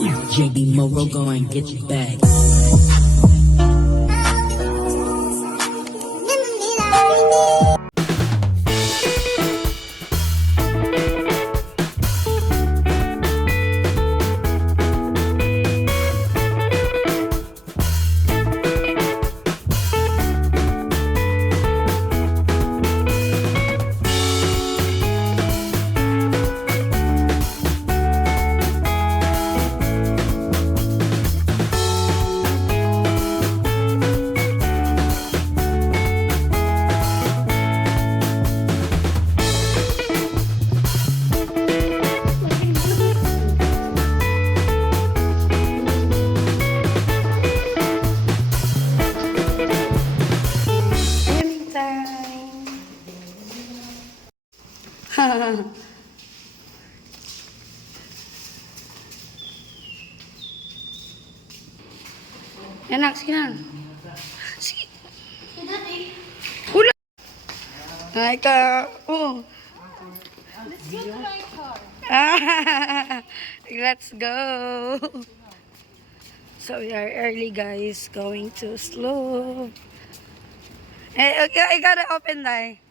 JB Moro, go and get your bag. Enak sih kan? Udah. Naik ke. Let's go. So we are early, guys. Going to slope. Hey, okay, I gotta open that.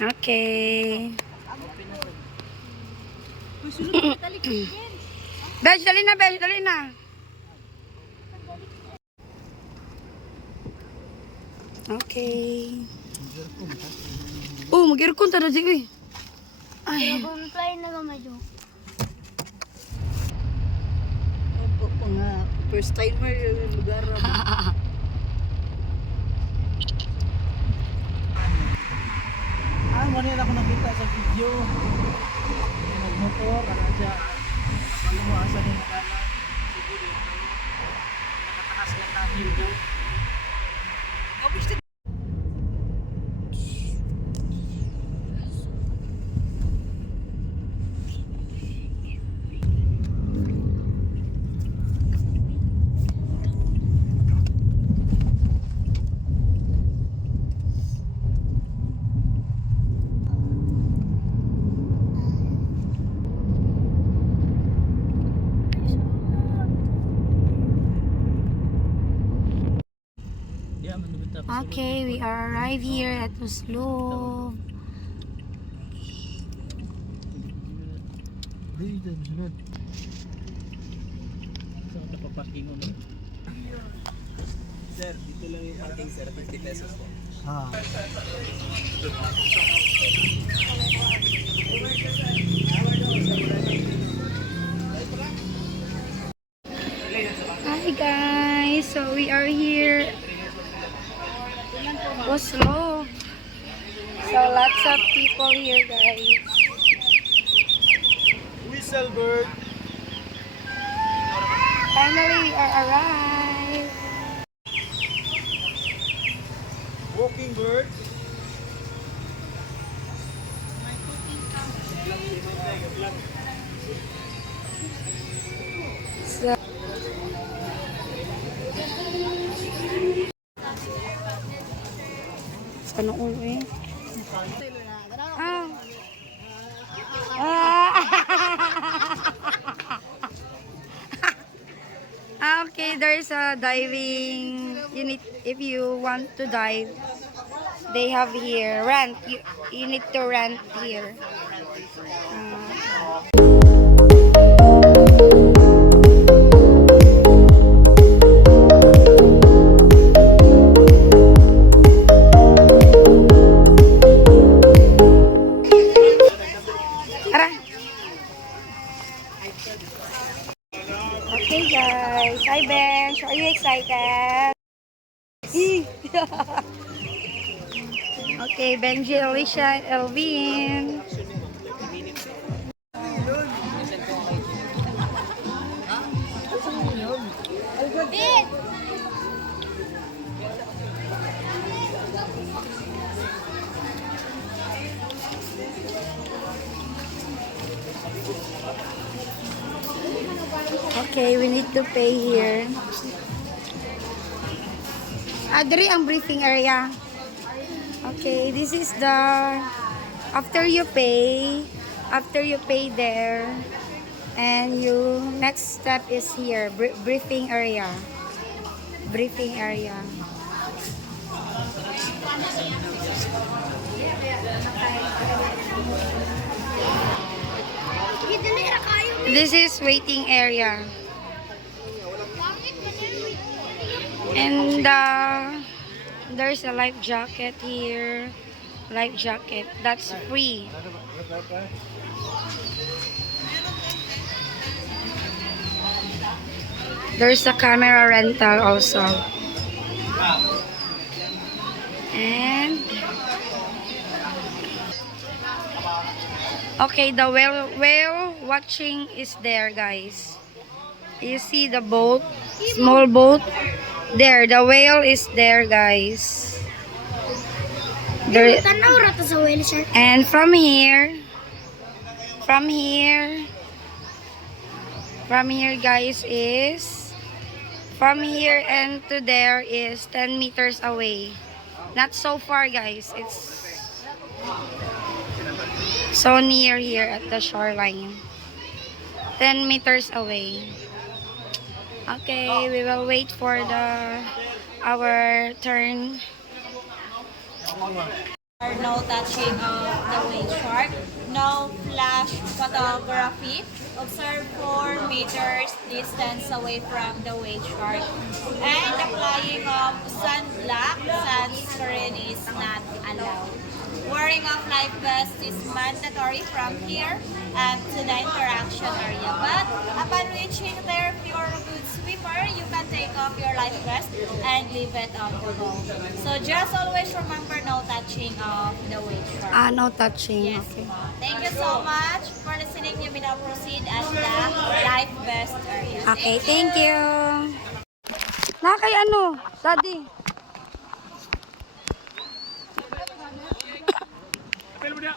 Okay. Besh, dali na, Besh, dali na. Okay. Oh, mag-aircon tara sige. Ay. Mag-fly na ka medyo. Opo nga, first timer yung lugar. Manila ako nakita sa video. Nagmotor, siya. Alam mo, asa din nagalang. Siguro ito. Nakatakas lang na video. Kapos din. Okay, we are arrived here at the slope. Dito, sunod. Saan ka paparking mo? Sir, dito lang yung parking sir, 50 pesos po. Hi guys, so we are here. Slope. So lots of people here, guys. Whistleberg. Finally, we are arrived. Walking bird. So, ano ulo eh? Okay, there's a diving. You need, if you want to dive, they have here rent. You need to rent here. Okay guys, hi Ben, are you excited? Okay, Benji, Alicia, Elvin. Okay, we need to pay here. Diri ang briefing area. Okay, this is the after you pay there, and you next step is here, briefing area. Briefing area. This is waiting area. And there's a life jacket here. Life jacket. That's free. There's a camera rental also. And okay, the whale watching is there, guys. You see the boat, small boat. There, the whale is there, guys. There, and from here, guys, is from here and to there is 10 meters away. Not so far, guys. It's so near here at the shoreline. 10 meters away. Okay, we will wait for our turn. No touching of the whale shark, no flash photography. Observe 4 meters distance away from the whale shark. And applying of sunblock, sunscreen is not allowed. Wearing of life vest is mandatory from here to the interaction area. But upon reaching there, if you're a good swimmer, you can take off your life vest and leave it on the boat. So just always remember no touching of the whale shark. No touching. Yes, Okay. ma'am. Thank you so much for listening. You may now proceed at the life vest area. Okay, thank you. Na kay ano, daddy.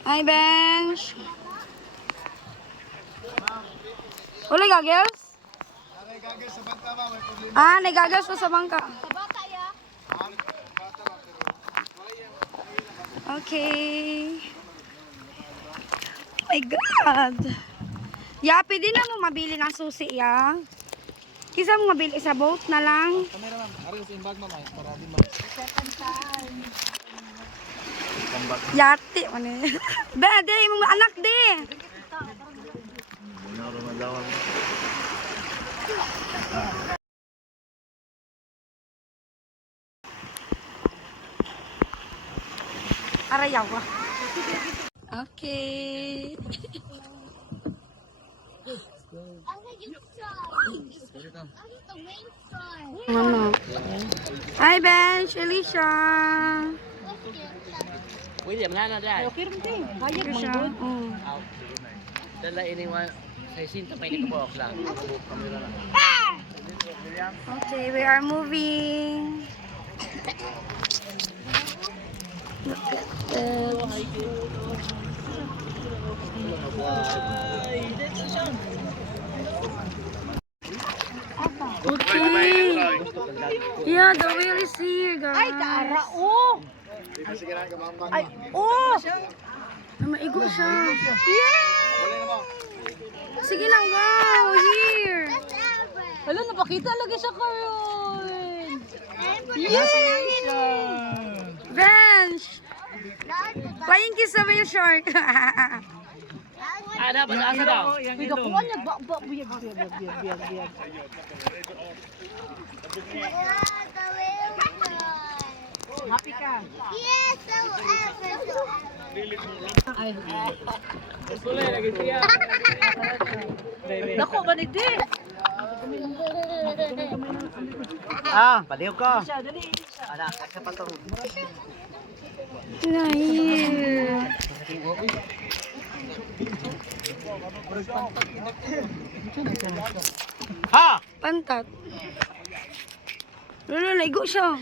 Hi, bench. Wala goggles? May goggles pa sa bangka. Okay. Oh my God. Yapi din na mo mabili ng susi, ya. Kisa mo mabili sa boat na lang. Kamera ma'am, ari sa imbag ma'am ay para di Yati, ano yun? Be, di, mong anak, di. Arayaw ka. Okay. Ano? Hi, Bench, Alicia. William, nga na dahil. Okay, rin. Hayag Alicia. Dala ini mo sa isinto, may hindi ko po lang. Okay, we are moving. Look at that. Okay. Yeah, the whale is here, guys. Ay, Ara, oh! Ay, Oh! Maigo siya. Sige lang, wow, here. Hala, napakita lagi siya karon. Bench. Flying kiss sa whale shark. Ada, asa daw? Pigakuan niya, biyag. Happy ka? Yes, so Dako ba ni di? Baliw ko. Dali. Anak, sa patong. Here. Ha! Pantat. Lolo, naigo siya.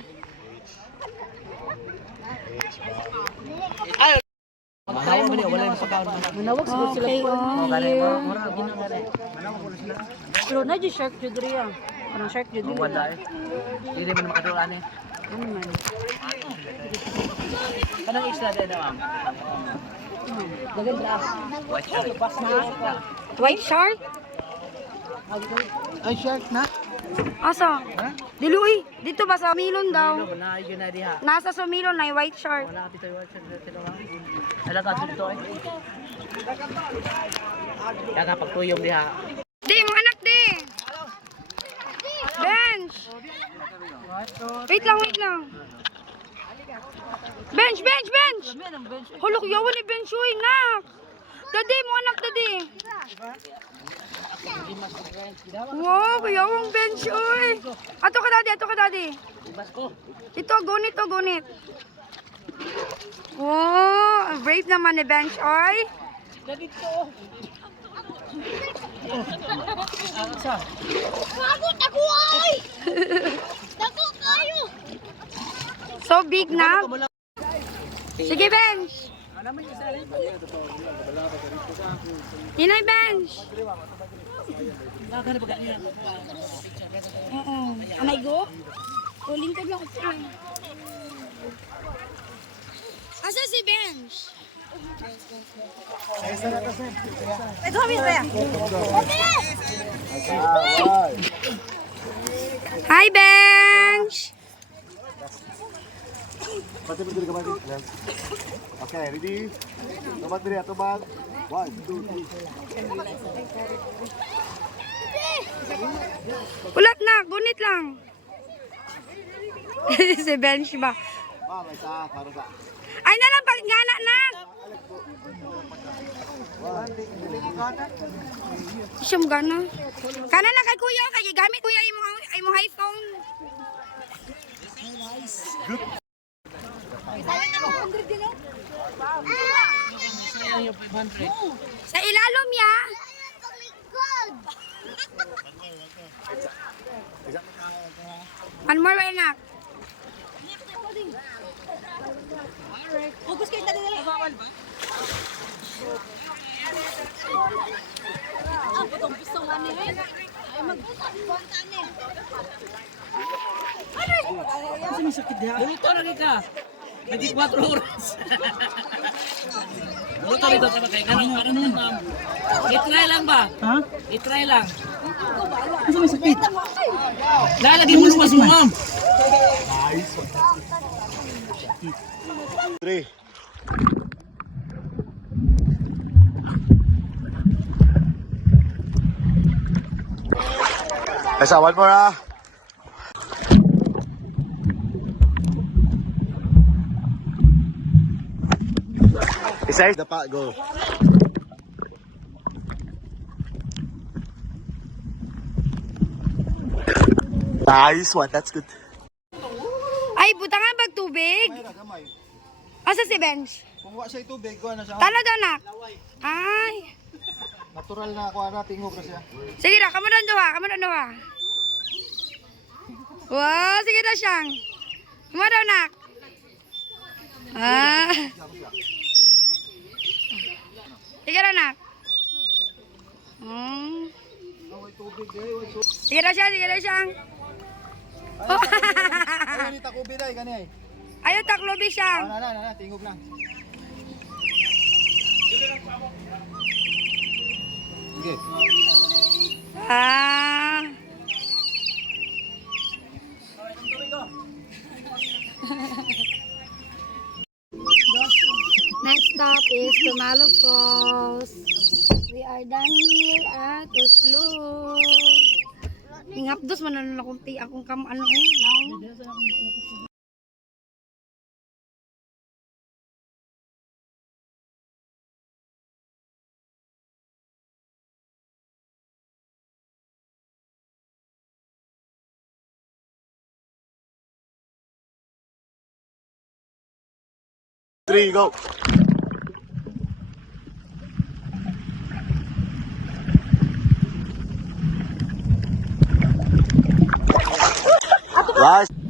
Ay! Magtayo mo niyo. wala yung pagkaon na. Manawag siguro sila Okay, po. oh, Gani, here. mura, ginagani. Pero na di shark jud riya. Parang shark jud dili. Wala eh. Hindi man makadulaan eh. Ano man. Kanang isla din na ma'am. Dagan ra. White shark. White shark? Ay, shark na. Asa? Diluy. Dito ba sa Sumilon daw? Na yun na diha. Nasa Sumilon na yung white shark. Wala dito yung white shark dito ma'am. Alaga dito eh. Kaya pagtuyong diha. Di, mga anak di. Bench. Wait lang, wait lang. Bench, bench, bench. Hulok yawan ni bench, uy, nak. Dadi mo, anak, dadi. Wow, kayawang bench, uy. Ato ka, dadi, ato ka, dadi. Ito, gunit, to, gunit. Wow, brave naman ni bench, uy. So big na. Sige, bench. Inay, bench. Oo. Anay go? Uling ko lang. Asa si bench? Ito kami kaya. Hi, bench. Pati mo diri ka ba? Okay, ready? Tobat diri ato bag. 1, 2, 3. Ulat na, gunit lang. Si bench ba? Ma'am, isa para sa. Ay na lang, pag ngana na. Siyam gana. Kana na kay kuya, kay gamit kuya imong iPhone. Sa ilalom ya. One more way na. Focus kayo dali. Bawal ba? Ang putong pistong ano eh. Ay mag-buwanta ni. Luto lagi ka. Hindi 4 oras. Luto rin sa kay kanan ma'am. I-try lang ba? Ha? I-try lang. Asa may sakit? Lalagay mo lumas mo ma'am. 3. Isa, one more ah. Isa, dapa, go. Nice one, that's good. Ay, butangan bag tubig. Gamay. Asa si bench? Kung wa siya tubig, kuha na siya. Tala daw nak. Ay. Natural na kuha na, tingog na siya. Sige na, kamu doon duha, kamu doon duha. Wow, sige na siyang. Kamu daw nak. Ah. Sige na nak. Sige na siya, sige na siyang. Oh. Ayaw ni takubi day, gani ay. Ayaw taklobi siyang. Na, tingog na. Sige. Ah. Next stop is Tumalo Falls. We are done here at Oslo. Ingapdos man na akong akong kam ano eh, now. Three, go. Last.